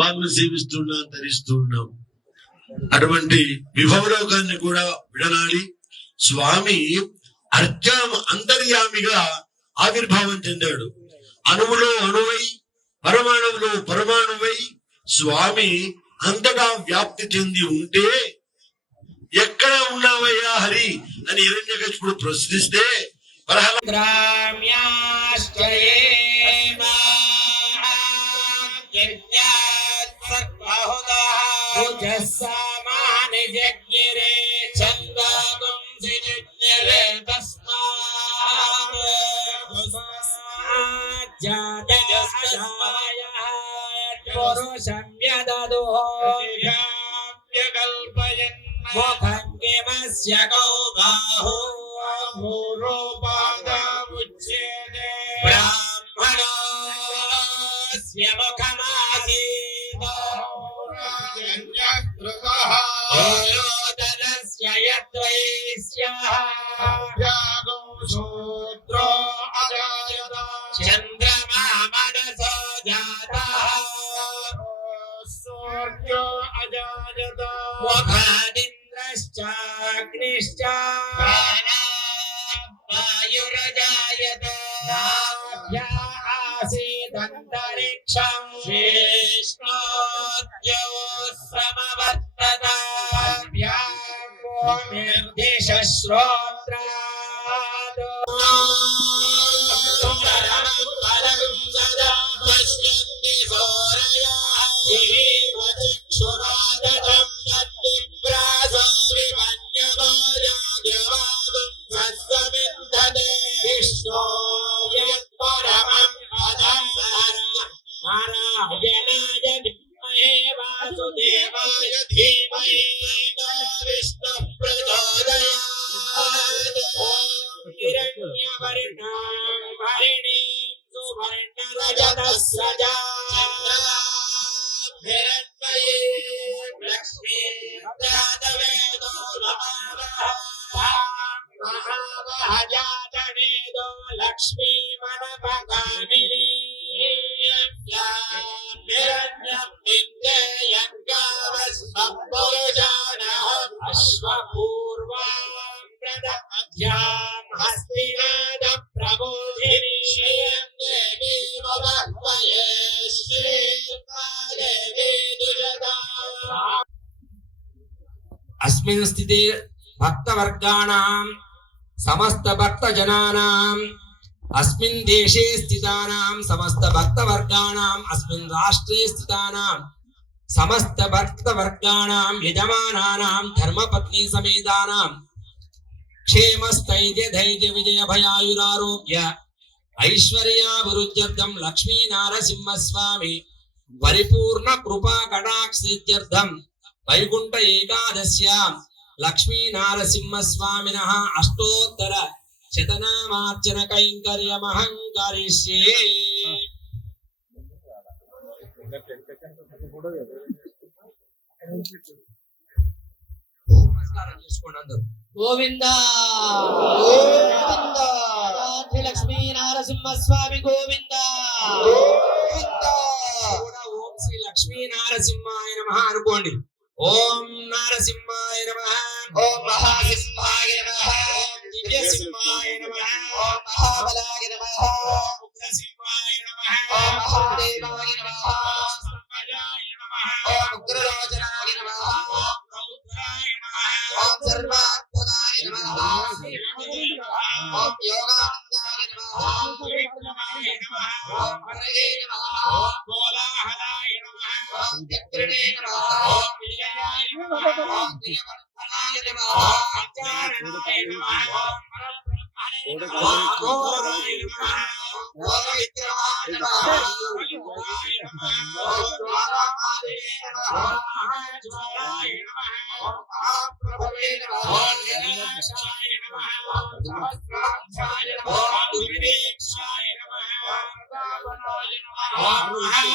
స్వామిని సేవిస్తున్నాం ధరిస్తున్నాం అటువంటి విభవలోకాన్ని కూడా విడనాడి స్వామి అర్జా అంతర్యామిగా ఆవిర్భావం చెందాడు. అణువులో అణువై పరమాణువులో పరమాణువై స్వామి అంతటా వ్యాప్తి చెంది ఉంటే ఎక్కడ ఉన్నావయ్యా హరి అని హిరణ్యకశిపుడు ప్రశ్నిస్తే ప్రహ్లాద గ్రామ్యాశ్చయే సామాని జగ్గిరే చందాగం సిజగ్నిరే పురుషం యదదో ముఖం కిమస్య కౌ బాహు చంద్రమా మనసో జాతః ముఖాదింద్రశ్చాగ్నిశ్చ వాయురజాయత నాభ్యా ఆసీదంతరిక్షం విష్ణోద్యో సమవర్తత സഹജാതേതോ ലക്ഷ്മീ വനപകാമിനി അശ്വപൂർവാംഗത അധ്യാം ഹസ്തിനാദ പ്രബോധിനി ദേവി മമർപ്പയേ ശ്രീ ദേവി അസ്മിൻ സ്ഥിതി ഭക്തവർഗാണാം సమస్త భక్త జనానాం అస్మిన్ దేశే స్థితానాం సమస్త భక్త వర్గాణాం అస్మిన్ రాష్ట్రే స్థితానాం. సమస్త భక్త వర్గాణాం యజమానానాం ధర్మపత్ని సమేతానాం. క్షేమస్థైర్య ధైర్య విజయ భయాయురారోగ్య ఐశ్వర్యాభివృద్ధ్యర్థం లక్ష్మీనారసింహస్వామి పరిపూర్ణ కృపా కటాక్షిత్యర్థం వైకుంఠ ఏకాదశ్యాం. లక్ష్మీ నారసింహస్వామిన అష్టోత్తర శతనామార్చన కైంకర్యమహం కరిష్యే నమస్కారం చేసుకోండి అందరూ. గోవింద! గోవింద! శ్రీ లక్ష్మీ నారసింహ స్వామి గోవింద! కూడా ఓం శ్రీ లక్ష్మీ నారసింహాయ నమ అనుకోండి. ఓం నారసింహాయ నమ ఓం మహాసింహాయ నమః ఓం దివ్యసింహాయ నమ ఓం మహాబలాయ నమః ఓం ఉగ్రసింహాయ నమ ఓం మహాదేవాయ నమః సంపదాయ నమ ఓం ఉగ్రలోచనాయ నమః ఓం రౌద్రాయ నమ ఓం సర్వాత్మకాయ నమః ఓం యోగానందాయ నమః ఓం విక్రమాయ నమ ఓం హరయే నమః ఓం కోలాహలాయ నమ ఓం ఓడ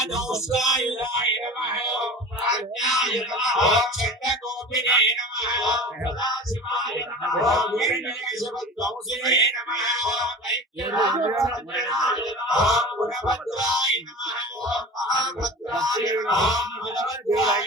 మహాదౌష్టాయుధాయ నమః ఓం ప్రాజ్ఞాయ నమః ఓం చండకోపినే నమః ఓం సదాశివాయ నమః ఓం హిరణ్యకశిపధ్వంసినే నమః ఓం దైత్యరాజాయ నమః ఓం గుణభద్రాయ నమః ఓం మహాభద్రాయ నమః ఓం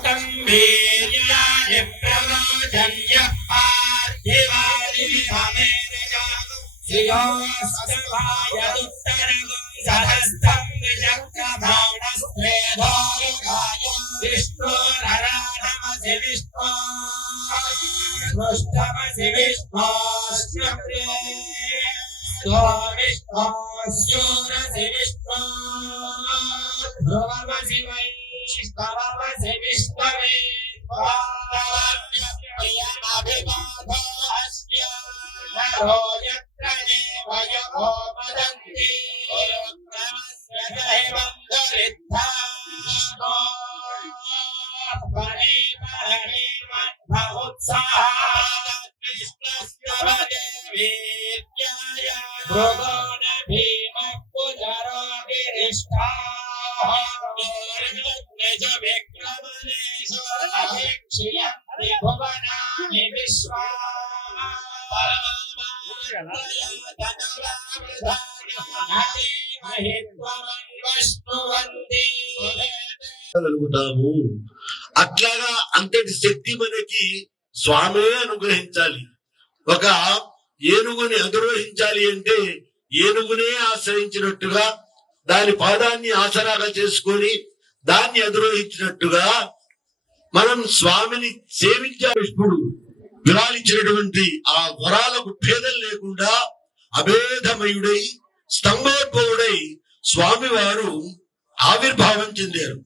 गौतम वीर्याय प्रवोचन्य पार्थिवानि श्रियोस्तभायदुत्तरगुं सहस्तं विचक्रभाणस्मेधोरुगाय विष्णोरराणमसि विष्णो स्पष्टमसि विष्णोश्चक्रे विष्णवे प्रियमभिमाधोऽस्य नरो यत्र देवयो वदन्ति क्रमस्य दैवं दरिद्धा परे परे मद्भवोत्साहात् कृष्णस्य वदेवीर्याय भृगो न भीमः पुजरो गिरिष्ठाः అనుకుంటాము అట్లాగా అంతటి శక్తి మనకి స్వామే అనుగ్రహించాలి. ఒక ఏనుగుని అధిరోహించాలి అంటే ఏనుగునే ఆశ్రయించినట్టుగా దాని పాదాన్ని ఆసరాగా చేసుకొని దాన్ని అధిరోహించినట్టుగా మనం స్వామిని సేవించే విష్ణుడు విరాలించినటువంటి ఆ వరాలకు భేదం లేకుండా అభేదమయుడై స్తంభోద్భవుడై స్వామివారు ఆవిర్భావం చెందారు.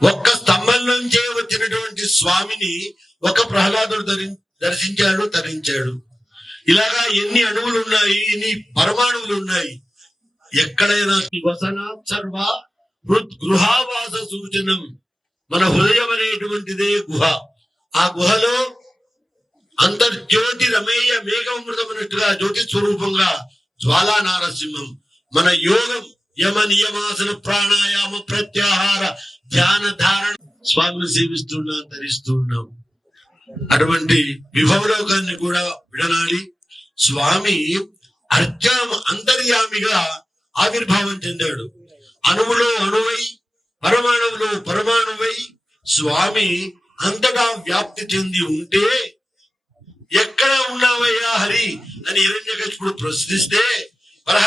ఒక్క స్తంభం నుంచే వచ్చినటువంటి స్వామిని ఒక ప్రహ్లాదుడు ధరి దర్శించాడు తరించాడు. ఇలాగా ఎన్ని అణువులు ఉన్నాయి ఎన్ని పరమాణువులు ఉన్నాయి ఎక్కడైనా వసన సర్వ హృద్గృహావాస సూచనం. మన హృదయం అనేటువంటిదే గుహ. ఆ గుహలో అంతర్జ్యోతి రమేయ మేఘమృతమైనట్టుగా జ్యోతి స్వరూపంగా జ్వాలా నారసింహం మన యోగం యమ నియమాసన ప్రాణాయామ ప్రత్యాహార ధ్యాన ధారణ స్వామిని సేవిస్తున్నాం ధరిస్తున్నాం అటువంటి విభవలోకాన్ని కూడా విడనాడి స్వామి అర్జామ అంతర్యామిగా ఆవిర్భావం చెందాడు. అణువులో అణువై పరమాణువులో పరమాణువై స్వామి అంతటా వ్యాప్తి చెంది ఉంటే ఎక్కడ ఉన్నావయ్యా హరి అని హిరణ్యకశిపుడు ప్రశ్నిస్తే ప్రహ్లాద